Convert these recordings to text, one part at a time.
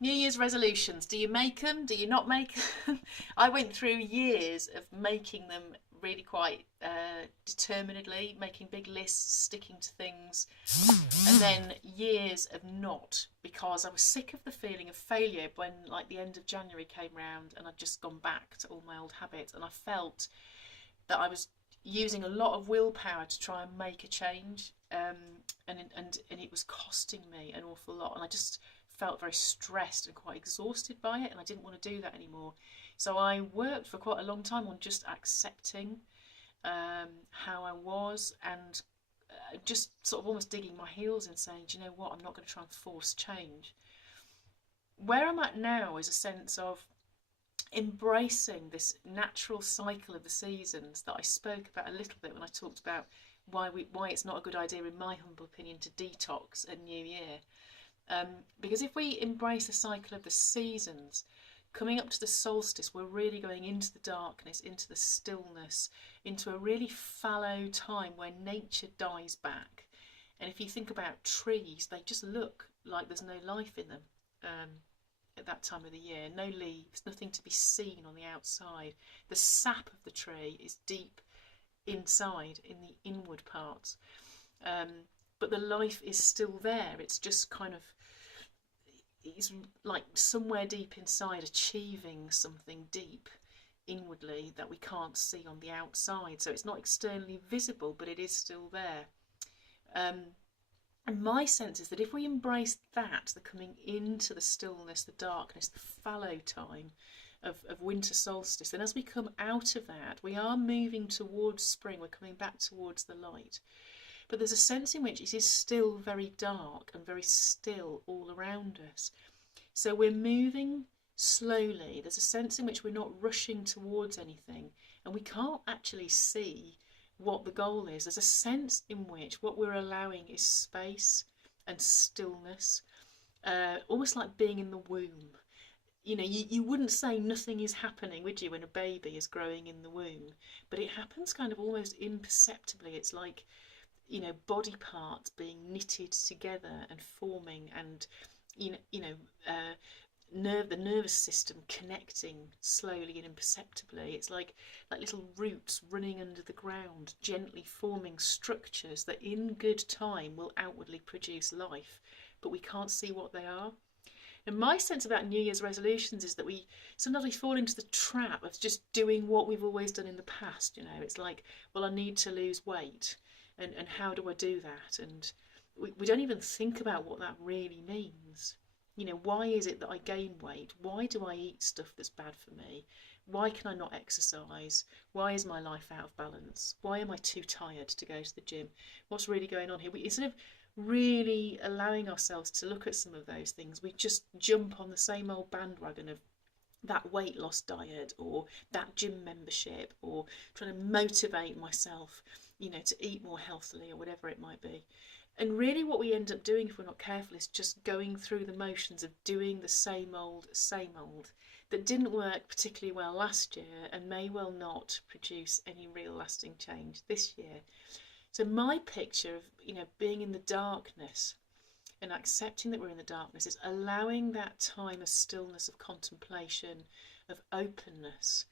New Year's resolutions. Do you make them? Do you not make them? I went through years of making them really quite determinedly, making big lists, sticking to things, and then years of not, because I was sick of the feeling of failure when like the end of January came round and I'd just gone back to all my old habits, and I felt that I was using a lot of willpower to try and make a change, and it was costing me an awful lot, and I just felt very stressed and quite exhausted by it, and I didn't want to do that anymore. So I worked for quite a long time on just accepting how I was, and just sort of almost digging my heels and saying, do you know what, I'm not going to try and force change. Where I'm at now is a sense of embracing this natural cycle of the seasons that I spoke about a little bit when I talked about why it's not a good idea, in my humble opinion, to detox at New Year. Because if we embrace the cycle of the seasons, coming up to the solstice, we're really going into the darkness, into the stillness, into a really fallow time where nature dies back. And if you think about trees, they just look like there's no life in them. At that time of the year, no leaves, nothing to be seen on the outside. The sap of the tree is deep inside in the inward parts, but the life is still there. It's just kind of, it's like somewhere deep inside achieving something deep inwardly that we can't see on the outside. So it's not externally visible, but it is still there. And my sense is that if we embrace that, the coming into the stillness, the darkness, the fallow time of winter solstice, then as we come out of that, we are moving towards spring, we're coming back towards the light. But there's a sense in which it is still very dark and very still all around us. So we're moving slowly. There's a sense in which we're not rushing towards anything, and we can't actually see what the goal is. There's a sense in which what we're allowing is space and stillness, almost like being in the womb. You know, you wouldn't say nothing is happening, would you, when a baby is growing in the womb? But it happens kind of almost imperceptibly. It's like, you know, body parts being knitted together and forming, and the nervous system connecting slowly and imperceptibly. It's like little roots running under the ground, gently forming structures that in good time will outwardly produce life, but we can't see what they are. And my sense about New Year's resolutions is that we sometimes we fall into the trap of just doing what we've always done in the past. You know, it's like, well, I need to lose weight, and how do I do that? And we don't even think about what that really means. You know, why is it that I gain weight? Why do I eat stuff that's bad for me? Why can I not exercise? Why is my life out of balance? Why am I too tired to go to the gym? What's really going on here? Instead of really allowing ourselves to look at some of those things, we just jump on the same old bandwagon of that weight loss diet or that gym membership, or trying to motivate myself, you know, to eat more healthily or whatever it might be. And really what we end up doing if we're not careful is just going through the motions of doing the same old, that didn't work particularly well last year and may well not produce any real lasting change this year. So my picture of, you know, being in the darkness and accepting that we're in the darkness is allowing that time of stillness, of contemplation, of openness.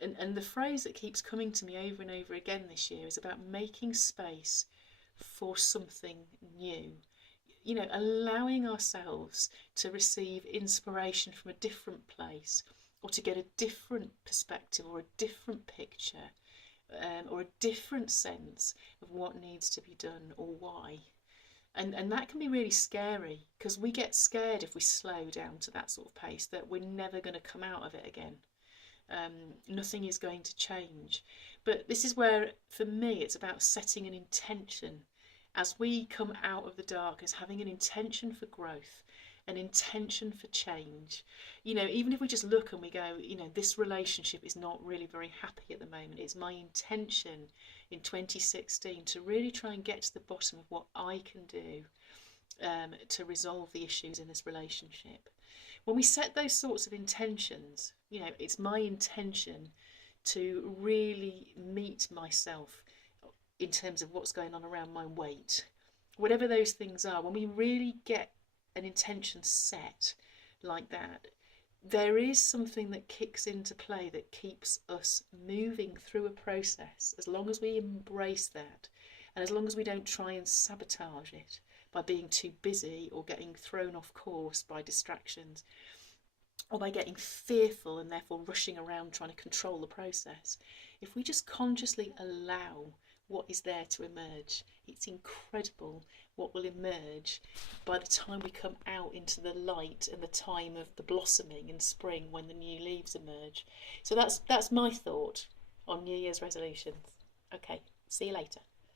And the phrase that keeps coming to me over and over again this year is about making space for something new. You know, allowing ourselves to receive inspiration from a different place, or to get a different perspective or a different picture, or a different sense of what needs to be done or why. And that can be really scary, because we get scared if we slow down to that sort of pace that we're never going to come out of it again. Nothing is going to change. But this is where, for me, it's about setting an intention as we come out of the darkness, having an intention for growth, an intention for change. You know, even if we just look and we go, you know, this relationship is not really very happy at the moment. It's my intention in 2016 to really try and get to the bottom of what I can do to resolve the issues in this relationship. When we set those sorts of intentions, you know, it's my intention to really meet myself in terms of what's going on around my weight. Whatever those things are, when we really get an intention set, like that, there is something that kicks into play that keeps us moving through a process, as long as we embrace that, and as long as we don't try and sabotage it by being too busy or getting thrown off course by distractions, or by getting fearful and therefore rushing around trying to control the process. If we just consciously allow what is there to emerge, it's incredible what will emerge by the time we come out into the light and the time of the blossoming in spring when the new leaves emerge. So that's my thought on New Year's resolutions. Okay, see you later.